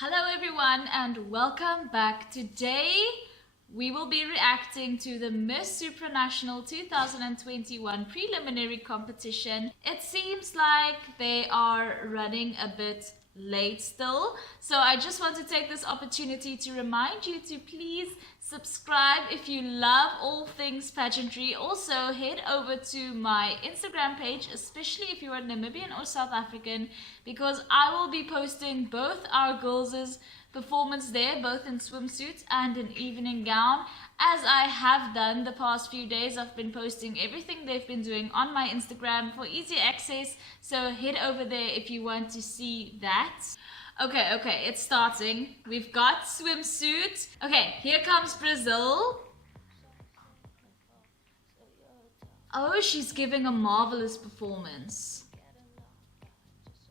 Hello everyone and welcome back. Today we will be reacting to the Miss Supranational 2021 preliminary competition. It seems like they are running a bit late still, so I just want to take this opportunity to remind you to please subscribe if you love all things pageantry. Also head over to my Instagram page, especially if you are Namibian or South African, because I will be posting both our girls' performance there, both in swimsuits and in evening gown, as I have done the past few days. I've been posting everything they've been doing on my Instagram for easy access, so head over there if you want to see that. Okay, it's starting. We've got swimsuit. Okay, here comes Brazil. Oh, she's giving a marvelous performance.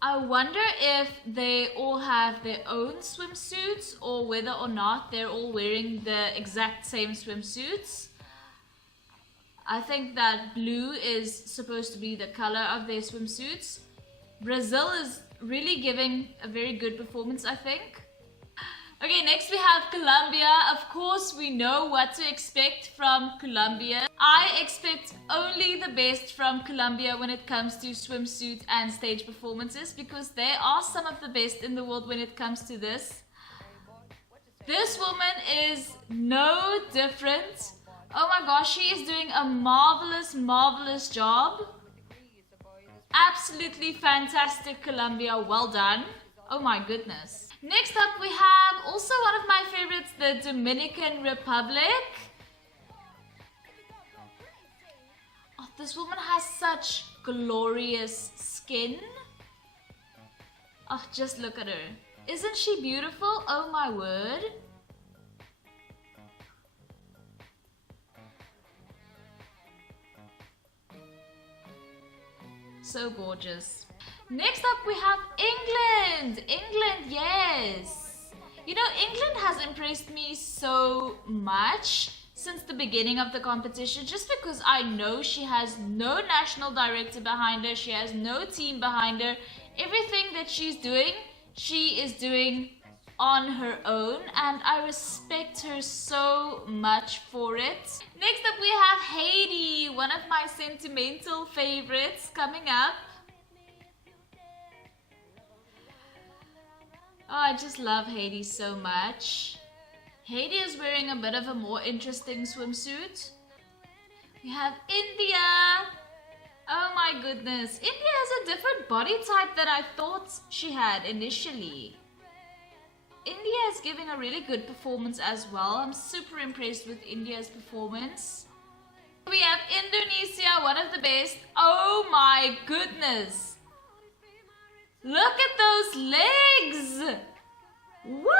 I wonder if they all have their own swimsuits or whether or not they're all wearing the exact same swimsuits. I think that blue is supposed to be the color of their swimsuits. Brazil is really giving a very good performance, I think. Okay, next we have Colombia. Of course, we know what to expect from Colombia. I expect only the best from Colombia when it comes to swimsuit and stage performances, because they are some of the best in the world when it comes to this. This woman is no different. Oh my gosh, she is doing a marvelous job. Absolutely fantastic, Colombia. Well done. Oh my goodness. Next up we have also one of my favorites, the Dominican Republic. Oh, this woman has such glorious skin. Oh, just look at her. Isn't she beautiful? Oh my word. So gorgeous. Next up we have England. England, yes. You know, England has impressed me so much since the beginning of the competition, just because I know she has no national director behind her, she has no team behind her. Everything that she is doing on her own, and I respect her so much for it. Next up we have Haiti, one of my sentimental favorites coming up. Oh, I just love Haiti so much. Haiti is wearing a bit of a more interesting swimsuit. We have India. Oh my goodness. India has a different body type than I thought she had initially. India is giving a really good performance as well. I'm super impressed with India's performance. We have Indonesia, one of the best. Oh my goodness. Look at those legs! What?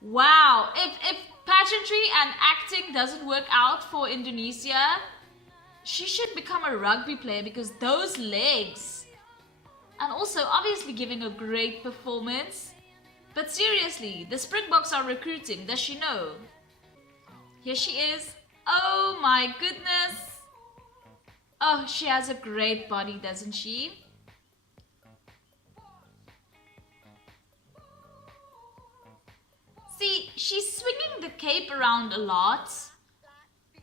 Wow, if pageantry and acting doesn't work out for Indonesia, she should become a rugby player, because those legs. And also obviously giving a great performance. But seriously, the Springboks are recruiting, does she know? Here she is. Oh my goodness. Oh, she has a great body, doesn't she? See, she's swinging the cape around a lot,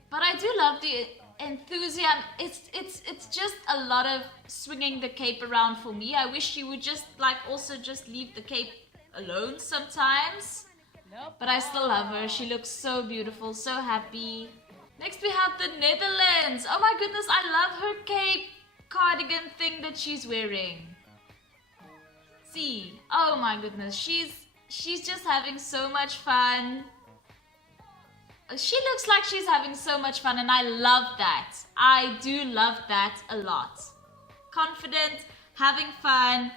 but I do love the enthusiasm. It's just a lot of swinging the cape around for me. I wish she would just also just leave the cape alone sometimes. But I still love her. She looks so beautiful, so happy. Next we have the Netherlands. Oh my goodness, I love her cape cardigan thing that she's wearing. See, oh my goodness, she's just having so much fun. She looks like she's having so much fun, and I love that. I do love that a lot. Confident, having fun,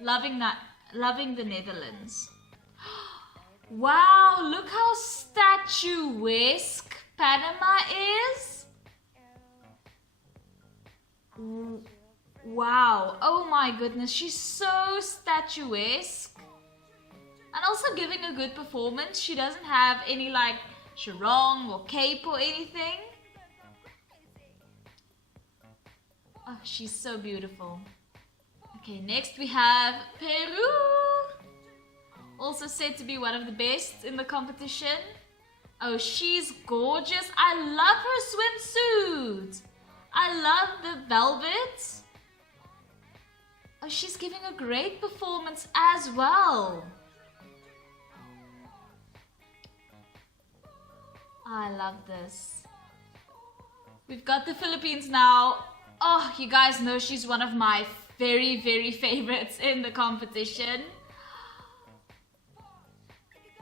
loving the Netherlands. Wow, look how statuesque Panama is. Wow, oh my goodness, she's so statuesque. And also giving a good performance. She doesn't have any sarong or cape or anything. Oh, she's so beautiful. Okay, next we have Peru. also said to be one of the best in the competition. Oh, she's gorgeous. I love her swimsuit. I love the velvet. Oh, she's giving a great performance as well. I love this. We've got the Philippines now. Oh, you guys know she's one of my very, very favorites in the competition.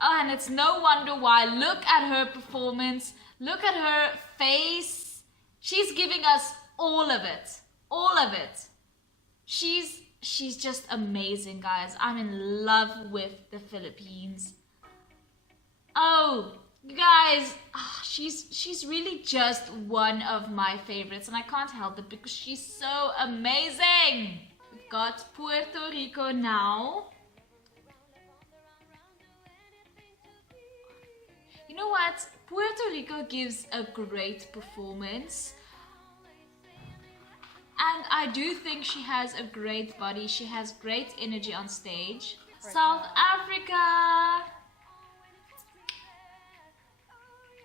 Oh, and it's no wonder why. Look at her performance. Look at her face. She's giving us all of it. All of it. She's just amazing, guys. I'm in love with the Philippines. Oh, you guys, she's really just one of my favorites, and I can't help it because she's so amazing. We've got Puerto Rico now. You know what? Puerto Rico gives a great performance. And I do think she has a great body. She has great energy on stage. South Africa.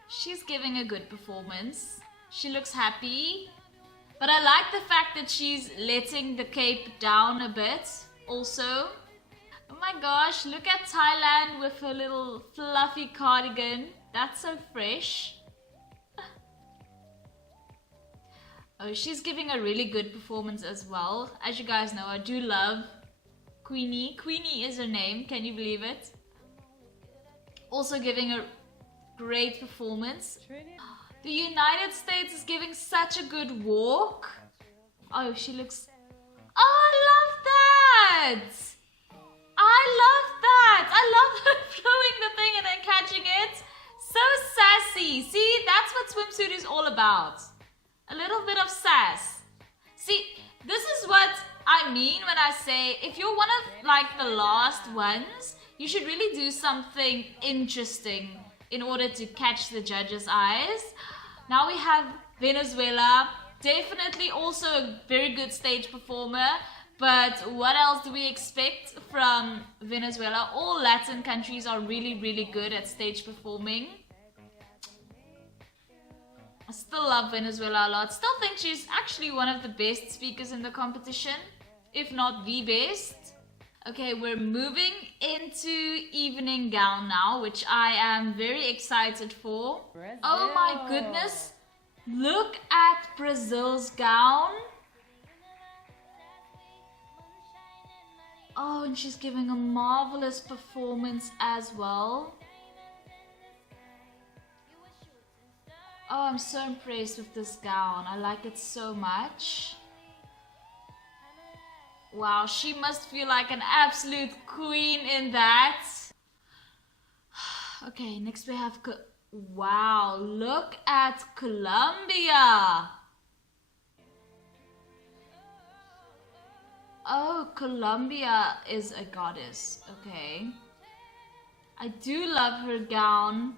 She's giving a good performance. She looks happy. But I like the fact that she's letting the cape down a bit also. Oh my gosh, look at Thailand with her little fluffy cardigan. That's so fresh. Oh, she's giving a really good performance as well. As you guys know, I do love Queenie. Queenie is her name, can you believe it? Also giving a great performance. The United States is giving such a good walk. Oh, she looks... Oh, I love that! I love that! I love her throwing the thing and then catching it. So sassy. See, that's what swimsuit is all about. A little bit of sass. See, this is what I mean when I say if you're one of like the last ones, you should really do something interesting in order to catch the judges' eyes. Now we have Venezuela. Definitely also a very good stage performer. But what else do we expect from Venezuela? All Latin countries are really, really good at stage performing. I still love Venezuela a lot. Still think she's actually one of the best speakers in the competition, if not the best. Okay, we're moving into evening gown now, which I am very excited for. Brazil. Oh my goodness. Look at Brazil's gown. Oh, and she's giving a marvelous performance as well. Oh, I'm so impressed with this gown. I like it so much. Wow, she must feel like an absolute queen in that. Okay, next we have... Wow, look at Colombia. Oh, Colombia is a goddess. Okay. I do love her gown.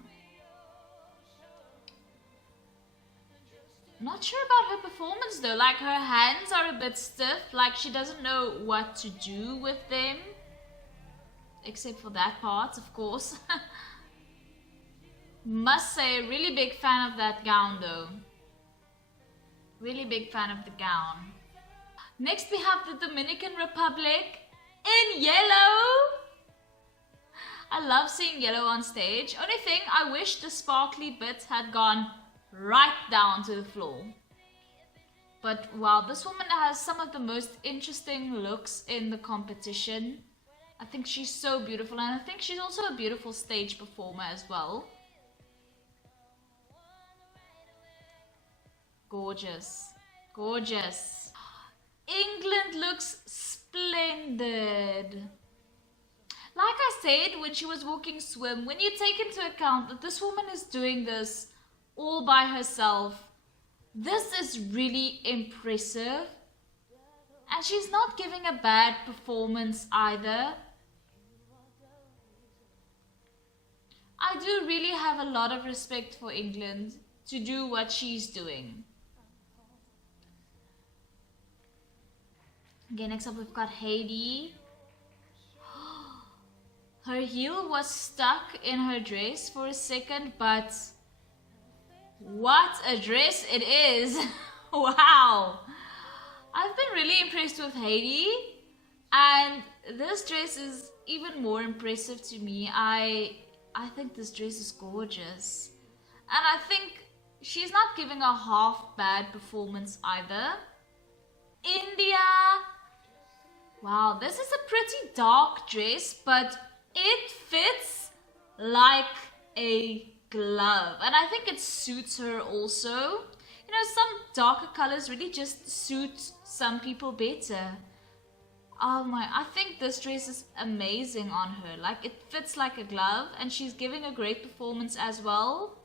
Not sure about her performance though, like her hands are a bit stiff, like she doesn't know what to do with them. Except for that part, of course. Must say, really big fan of that gown though. Really big fan of the gown. Next we have the Dominican Republic in yellow. I love seeing yellow on stage. Only thing, I wish the sparkly bit had gone right down to the floor. But wow, this woman has some of the most interesting looks in the competition. I think she's so beautiful, and I think she's also a beautiful stage performer as well. Gorgeous. Gorgeous. England looks splendid. Like I said when she was walking swim, when you take into account that this woman is doing this all by herself, this is really impressive. And she's not giving a bad performance either. I do really have a lot of respect for England to do what she's doing. Okay, next up we've got Haiti. Her heel was stuck in her dress for a second, but what a dress it is. Wow. I've been really impressed with Haiti, and this dress is even more impressive to me. I think this dress is gorgeous. And I think she's not giving a half bad performance either. India. Wow, this is a pretty dark dress, but it fits like a glove. And I think it suits her also. You know, some darker colors really just suit some people better. Oh my, I think this dress is amazing on her. Like, it fits like a glove, and she's giving a great performance as well.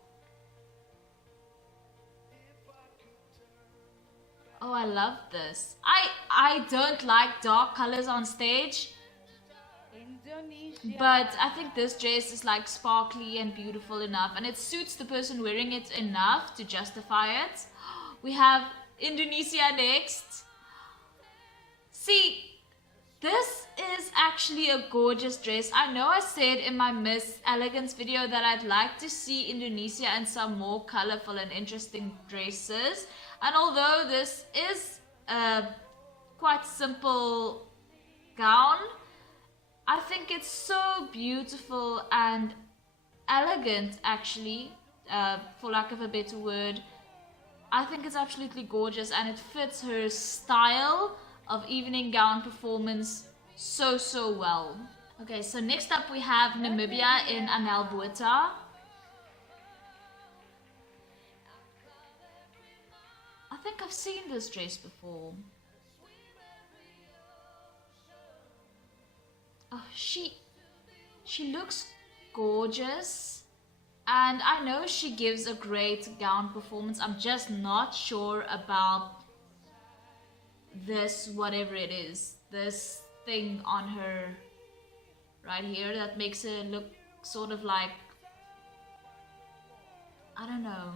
Oh, I love this. I don't like dark colors on stage, but I think this dress is like sparkly and beautiful enough, and it suits the person wearing it enough to justify it. We have Indonesia next. See, this is actually a gorgeous dress. I know I said in my Miss Elegance video that I'd like to see Indonesia in some more colorful and interesting dresses. And although this is a quite simple gown, I think it's so beautiful and elegant, actually, for lack of a better word. I think it's absolutely gorgeous, and it fits her style of evening gown performance so well. Okay, so next up we have Namibia in Anel Botha. I think I've seen this dress before. Oh, she looks gorgeous, and I know she gives a great gown performance. I'm just not sure about this, whatever it is, this thing on her right here that makes her look sort of like, I don't know,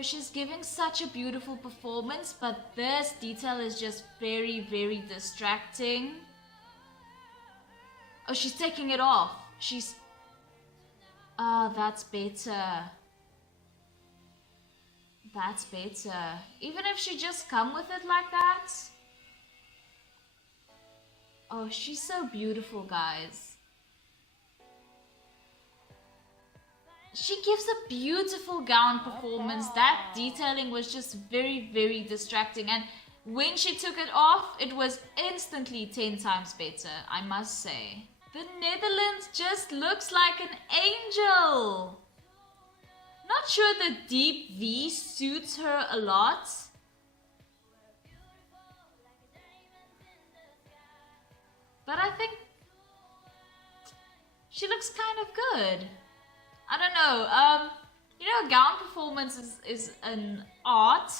she's giving such a beautiful performance, but this detail is just very distracting. Oh, she's taking it off. That's better. That's better. Even if she just come with it like that. Oh, she's so beautiful, guys. She gives a beautiful gown performance. That detailing was just very distracting, and when she took it off, it was instantly 10 times better, I must say. The Netherlands just looks like an angel. Not sure the deep V suits her a lot. But I think she looks kind of good. I don't know. You know, gown performance is an art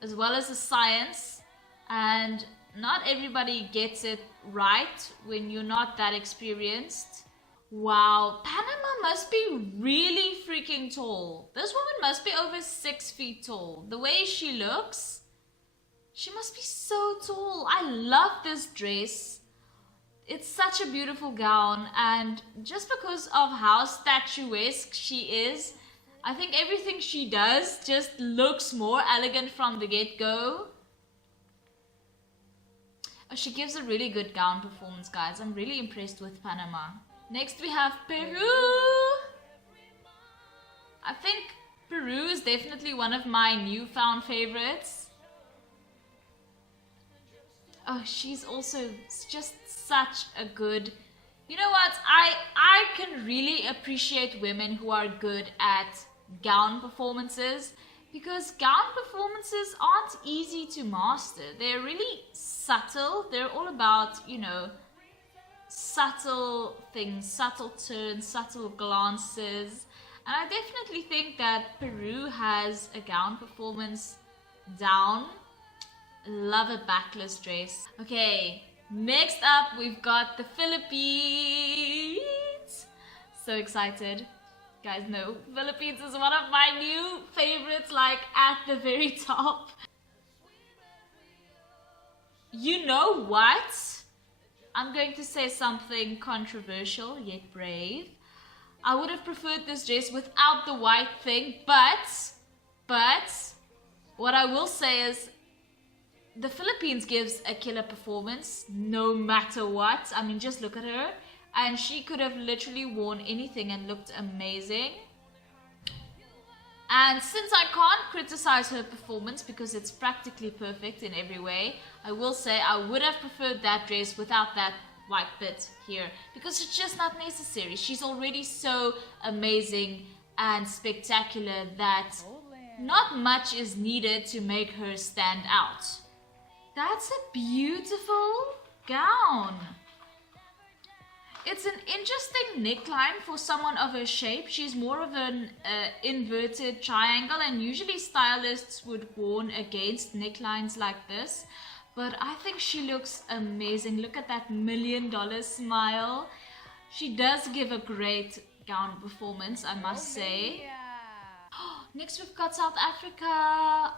as well as a science, and not everybody gets it right when you're not that experienced. Wow, Panama must be really freaking tall. This woman must be over 6 feet tall. The way she looks, she must be so tall. I love this dress. It's such a beautiful gown, and just because of how statuesque she is, I think everything she does just looks more elegant from the get-go. Oh, she gives a really good gown performance, guys. I'm really impressed with Panama. Next we have Peru. I think Peru is definitely one of my newfound favorites. Oh, she's also just such a good... You know what? I can really appreciate women who are good at gown performances, because gown performances aren't easy to master. They're really subtle. They're all about, you know, subtle things, subtle turns, subtle glances. And I definitely think that Peru has a gown performance down. Love a backless dress. Okay, next up we've got the Philippines. So excited. Guys know Philippines is one of my new favorites, like at the very top. You know what? I'm going to say something controversial yet brave. I would have preferred this dress without the white thing, but what I will say is the Philippines gives a killer performance no matter what. I mean, just look at her, and she could have literally worn anything and looked amazing. And since I can't criticize her performance because it's practically perfect in every way, I will say I would have preferred that dress without that white bit here, because it's just not necessary. She's already so amazing and spectacular that not much is needed to make her stand out. That's a beautiful gown. It's an interesting neckline for someone of her shape. She's more of an inverted triangle, and usually stylists would warn against necklines like this. But I think she looks amazing. Look at that $1 million smile. She does give a great gown performance, I must say. Next we've got South Africa,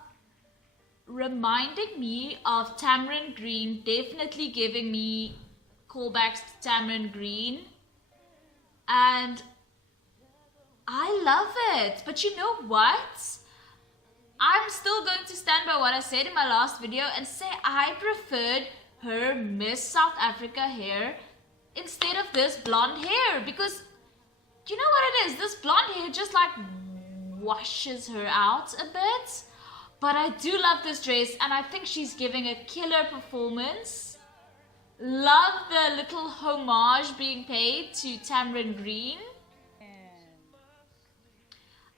reminding me of Tamarind Green, definitely giving me callbacks to Tamarind Green, and I love it. But you know what? I'm still going to stand by what I said in my last video and say I preferred her Miss South Africa hair instead of this blonde hair, because you know what it is? This blonde hair just like washes her out a bit. But I do love this dress, and I think she's giving a killer performance. Love the little homage being paid to Tamarind Green.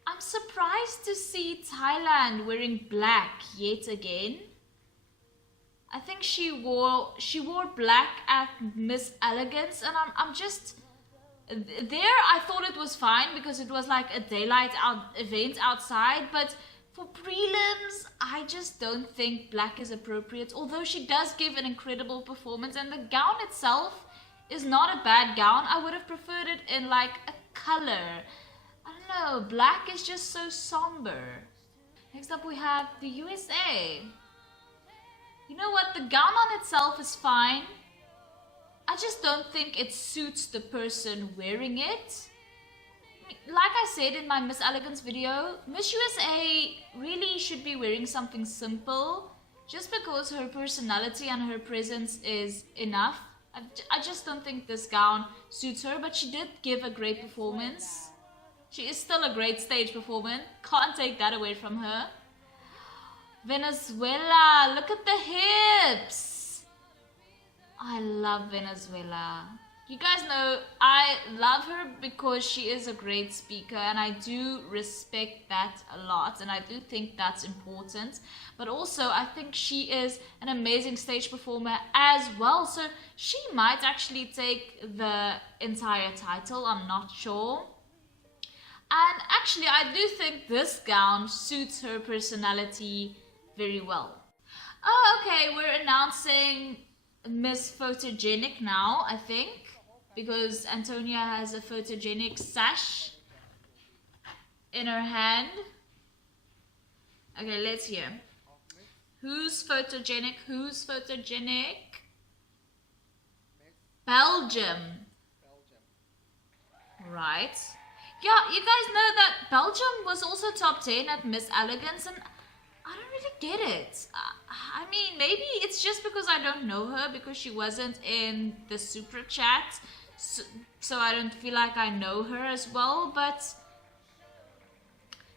I'm surprised to see Thailand wearing black yet again. I think she wore black at Miss Elegance, and I'm just there. I thought it was fine because it was like a daylight out event outside, but for prelims, I just don't think black is appropriate, although she does give an incredible performance, and the gown itself is not a bad gown. I would have preferred it in like a color. I don't know, black is just so somber. Next up we have the USA. You know what, the gown on itself is fine. I just don't think it suits the person wearing it. Like I said in my Miss Elegance video, Miss USA really should be wearing something simple, just because her personality and her presence is enough. I just don't think this gown suits her, but she did give a great performance. She is still a great stage performer, can't take that away from her. Venezuela, look at the hips. I love Venezuela. You guys know I love her because she is a great speaker, and I do respect that a lot, and I do think that's important. But also I think she is an amazing stage performer as well, so she might actually take the entire title, I'm not sure. And actually I do think this gown suits her personality very well. Oh, okay, we're announcing Miss Photogenic now, I think, because Antonia has a photogenic sash in her hand. Okay, let's hear. Who's photogenic? Who's photogenic? Belgium. Right. Yeah, you guys know that Belgium was also top 10 at Miss Elegance, and I don't really get it. I mean, maybe it's just because I don't know her, because she wasn't in the super chat, so I don't feel like I know her as well. But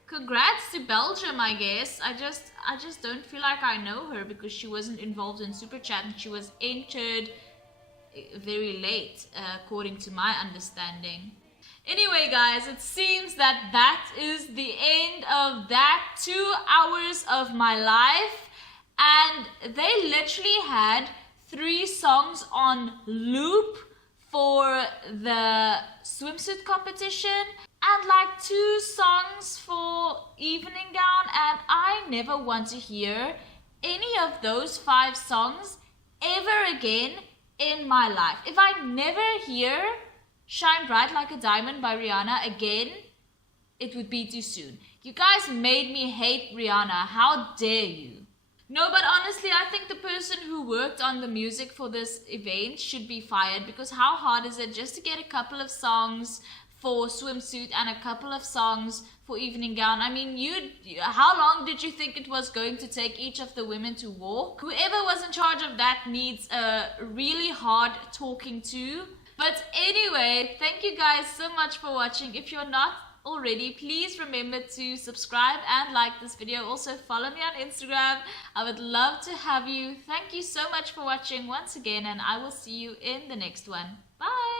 congrats to Belgium, I guess. I just don't feel like I know her because she wasn't involved in super chat and she was entered very late, according to my understanding. Anyway, guys, it seems that that is the end of that 2 hours of my life, and they literally had 3 songs on loop for the swimsuit competition and like 2 songs for evening gown, and I never want to hear any of those 5 songs ever again in my life. If I never hear Shine Bright Like a Diamond by Rihanna again, it would be too soon. You guys made me hate Rihanna. How dare you? No, but honestly, I think the person who worked on the music for this event should be fired, because how hard is it just to get a couple of songs for swimsuit and a couple of songs for evening gown? I mean, how long did you think it was going to take each of the women to walk? Whoever was in charge of that needs a really hard talking to. But anyway, thank you guys so much for watching. If you're not already, please remember to subscribe and like this video. Also follow me on Instagram. I would love to have you. Thank you so much for watching once again, and I will see you in the next one. Bye.